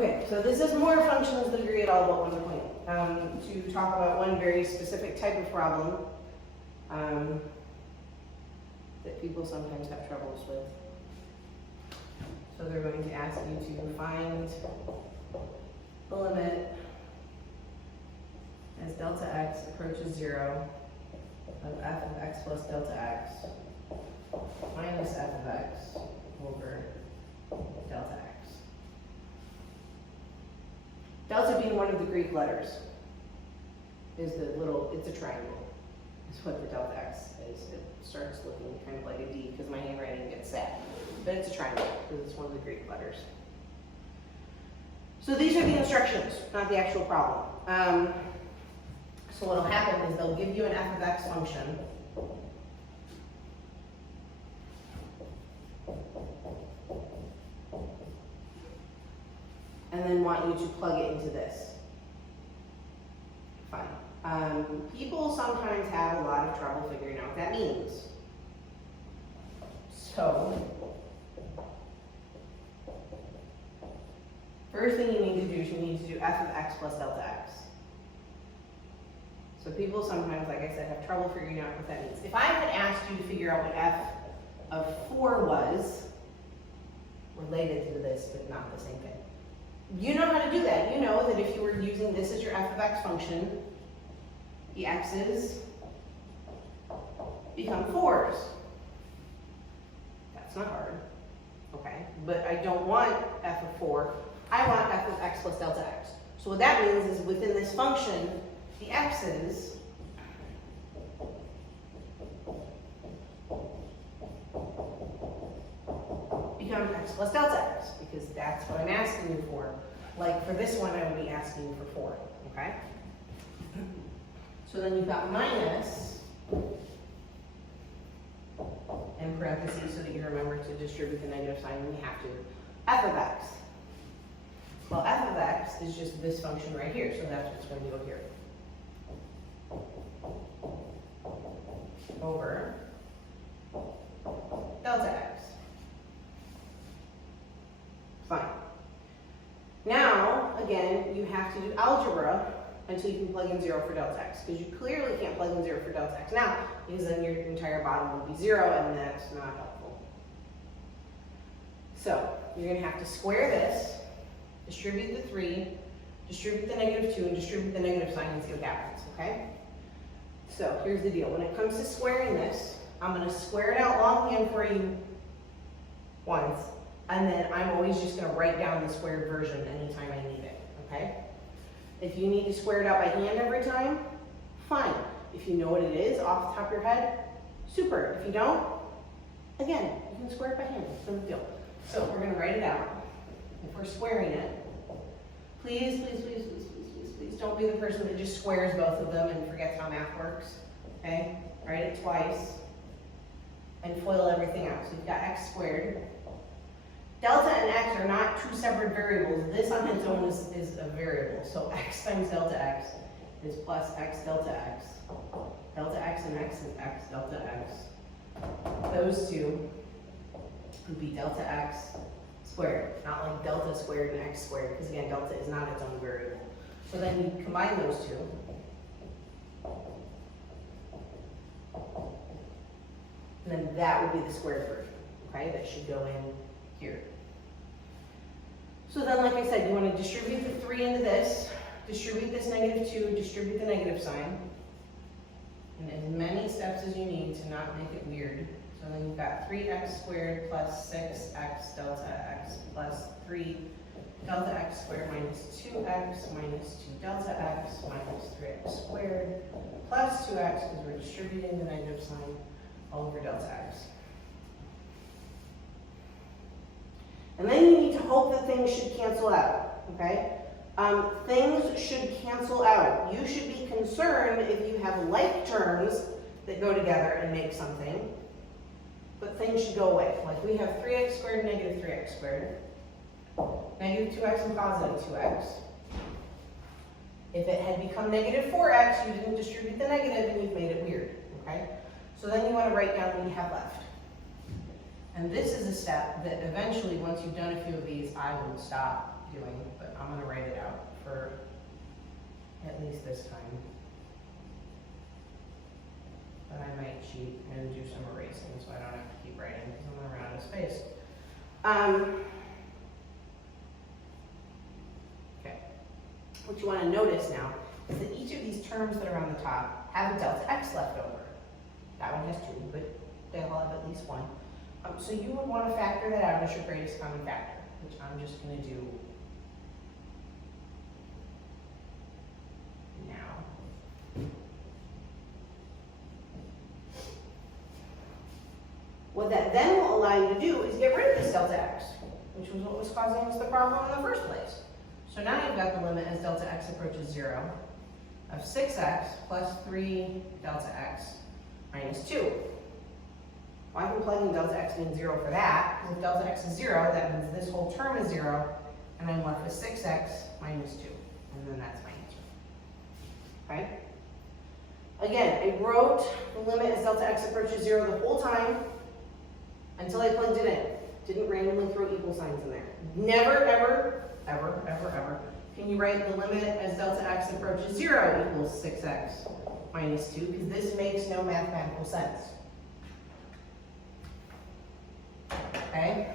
Okay, so this is more functions degree at all but 1 point. To talk about one very specific type of problem that people sometimes have troubles with. So they're going to ask you to find the limit as delta x approaches 0 of f of x plus delta x minus f of x over delta x. Delta being one of the Greek letters is the little, it's a triangle, is what the delta x is. It starts looking kind of like a D because my handwriting gets sad. But it's a triangle because it's one of the Greek letters. So these are the instructions, not the actual problem. So what will happen is they'll give you an f of x function. And then want you to plug it into this. Fine. People sometimes have a lot of trouble figuring out what that means. So, first thing you need to do is you need to do f of x plus delta x. So people sometimes, like I said, have trouble figuring out what that means. If I had asked you to figure out what f of 4 was, related to this, but not the same thing. You know how to do that. You know that if you were using this as your f of x function, the x's become 4s. That's not hard, okay? But I don't want f of 4. I want f of x plus delta x. So what that means is within this function, the x's become x plus delta x, because that's what I'm asking you for. Like for this one, I would be asking you for 4, okay? So then you've got minus in parentheses so that you remember to distribute the negative sign when you have to. F of x. Well, f of x is just this function right here, so that's what's going to go here. Over delta x. Fine. Now, again, you have to do algebra until you can plug in 0 for delta x, because you clearly can't plug in 0 for delta x now, because then your entire bottom will be 0, and that's not helpful. So, you're going to have to square this, distribute the 3, distribute the negative 2, and distribute the negative sign and see what happens, okay? So, here's the deal. When it comes to squaring this, I'm going to square it out longhand for you once, and then I'm always just going to write down the squared version anytime I need it, okay? If you need to square it out by hand every time, fine. If you know what it is off the top of your head, super. If you don't, again, you can square it by hand. It's no big deal. So we're going to write it out. If we're squaring it, please, please, please, please, please, please, please don't be the person that just squares both of them and forgets how math works, okay? Write it twice and FOIL everything out. So you've got x squared. Delta and x are not two separate variables. This on its own is a variable. So x times delta x is plus x delta x. Delta x and x is x delta x. Those two would be delta x squared, not like delta squared and x squared, because again, delta is not its own variable. So then you combine those two. And then that would be the squared version, okay? That should go in here. So then, like I said, you want to distribute the 3 into this, distribute this negative 2, distribute the negative sign, and as many steps as you need to not make it weird. So then you've got 3x squared plus 6x delta x plus 3 delta x squared minus 2x minus 2 delta x minus 3x squared plus 2x, because we're distributing the negative sign all over delta x. And then you need to hope that things should cancel out, okay? Things should cancel out. You should be concerned if you have like terms that go together and make something, but things should go away. Like we have 3x squared and negative 3x squared, negative 2x and positive 2x. If it had become negative 4x, you didn't distribute the negative and you've made it weird, okay? So then you want to write down what you have left. And this is a step that eventually, once you've done a few of these, I will stop doing, but I'm gonna write it out for at least this time. But I might cheat and do some erasing so I don't have to keep writing because I'm gonna run out of space. Okay. What you want to notice now is that each of these terms that are on the top have a delta x left over. That one has 2, but they'll have at least 1. So you would want to factor that out as your greatest common factor, which I'm just going to do now. What that then will allow you to do is get rid of this delta x, which was what was causing us the problem in the first place. So now you've got the limit as delta x approaches 0 of 6x plus 3 delta x minus 2. Well, I can plug in delta x means 0 for that, because if delta x is 0, that means this whole term is 0, and I'm left with 6x minus 2, and then that's my answer. Okay? Again, I wrote the limit as delta x approaches 0 the whole time until I plugged it in. Didn't randomly throw equal signs in there. Never, ever, ever, ever, ever can you write the limit as delta x approaches 0 equals 6x minus 2, because this makes no mathematical sense. Okay?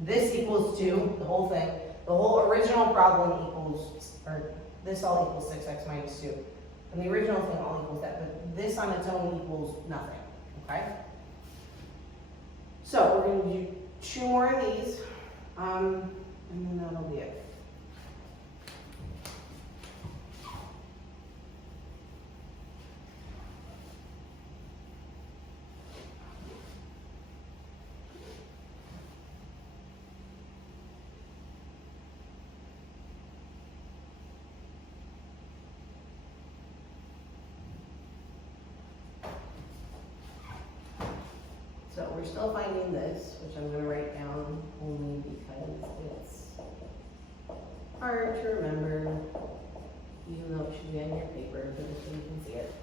This equals 2, the whole thing. The whole original problem equals, or this all equals 6x minus 2. And the original thing all equals that, but this on its own equals nothing. Okay? So we're going to do 2 more of these, and then that'll be it. So we're still finding this, which I'm going to write down only because it's hard to remember, even though it should be on your paper, but just so you can see it.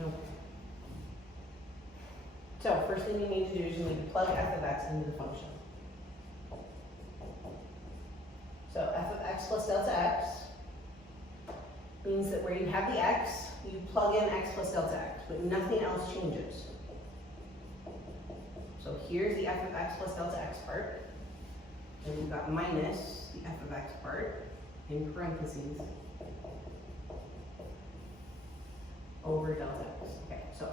Okay. So first thing you need to do is you need to plug f of x into the function. So f of x plus delta x means that where you have the x, you plug in x plus delta x, but nothing else changes. So here's the f of x plus delta x part, and we've got minus the f of x part in parentheses over delta x. Okay, so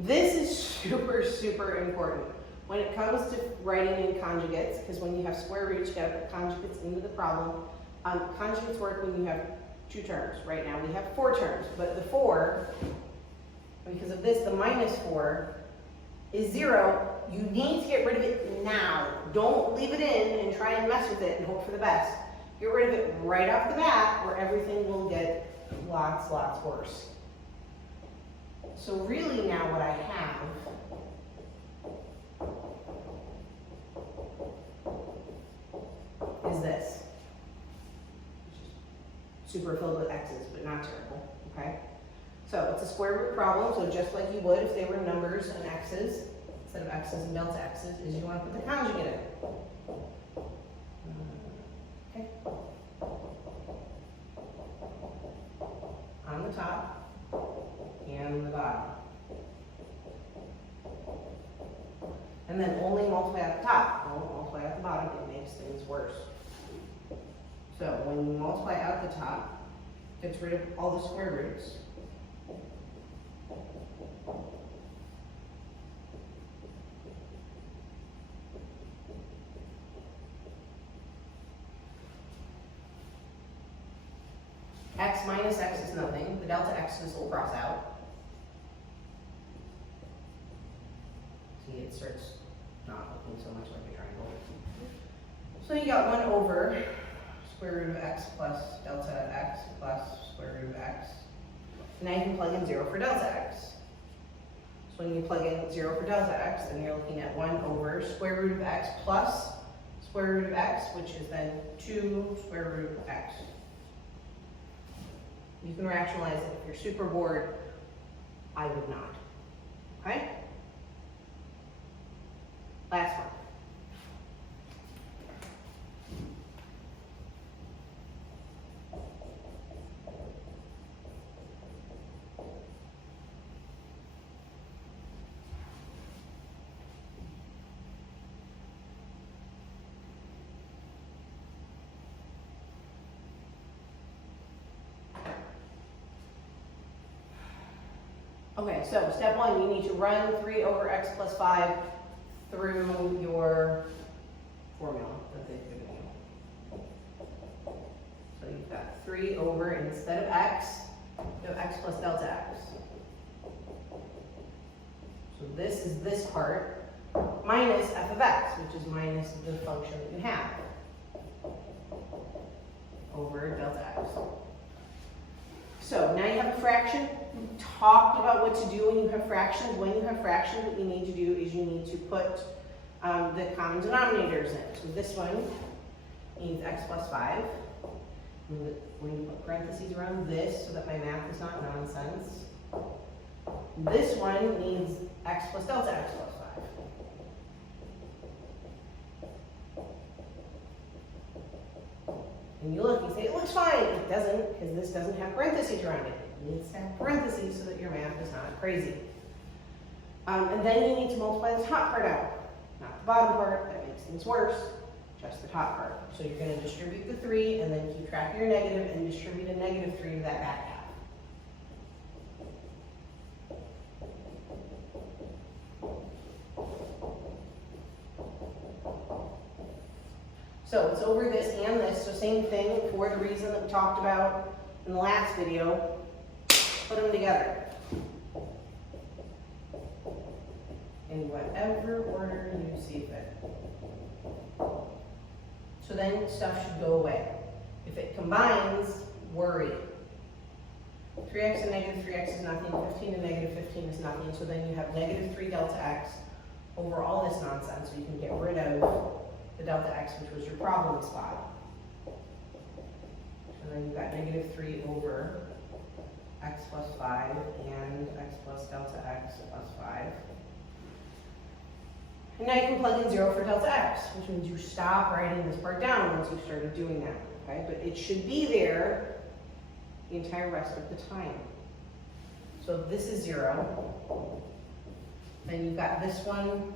this is super, super important when it comes to writing in conjugates, because when you have square roots, you gotta put conjugates into the problem. Conjugates work when you have 2 terms. Right now we have 4 terms, but the 4, because of this, the minus 4 is 0. You need to get rid of it now. Don't leave it in and try and mess with it and hope for the best. Get rid of it right off the bat, or everything will get lots worse. So really now what I have is this. Super filled with x's, but not terrible, okay? So it's a square root problem, so just like you would if they were numbers and x's, instead of x's and delta x's, is you want to put the conjugate in. Okay. On the top and the bottom. And then only multiply at the top, don't multiply at the bottom, it makes things worse. So when you multiply out the top, it gets rid of all the square roots. X minus x is nothing. The delta x's will cross out. See, it starts not looking so much like a triangle. So you got 1 over square root of x plus delta x plus square root of x. Now you can plug in 0 for delta x. So when you plug in 0 for delta x, then you're looking at 1 over square root of x plus square root of x, which is then 2 square root of x. You can rationalize it. If you're super bored, I would not. Okay? Last one. Okay, so step one, you need to run 3 over x plus 5 through your formula that they've given you. So you've got 3 over, instead of x, you have x plus delta x. So this is this part, minus f of x, which is minus the function that you have, over delta x. So now you have a fraction. We talked about what to do when you have fractions. When you have fractions, what you need to do is you need to put the common denominators in. So this one needs x plus 5. When you put parentheses around this so that my math is not nonsense. This one needs x plus delta x plus 5. And you look, you say, it looks fine. It doesn't, because this doesn't have parentheses around it. It needs to have parentheses so that your math is not crazy. And then you need to multiply the top part out, not the bottom part. That makes things worse, just the top part. So you're going to distribute the 3 and then keep track of your negative and distribute a negative 3 to that back half. So it's over this and this, so same thing for the reason that we talked about in the last video. Put them together. In whatever order you see fit. So then stuff should go away. If it combines, worry. 3x and negative 3x is nothing, 15 and negative 15 is nothing, so then you have negative 3 delta x over all this nonsense, so you can get rid of the delta x, which was your problem spot. And then you've got negative 3 over x plus 5 and x plus delta x plus 5. And now you can plug in 0 for delta x, which means you stop writing this part down once you've started doing that, okay? But it should be there the entire rest of the time. So if this is 0, then you've got this one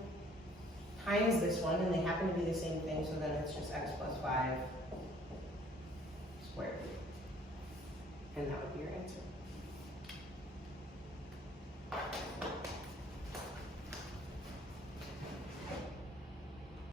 times this one, and they happen to be the same thing, so then it's just x plus 5 squared. And that would be your answer.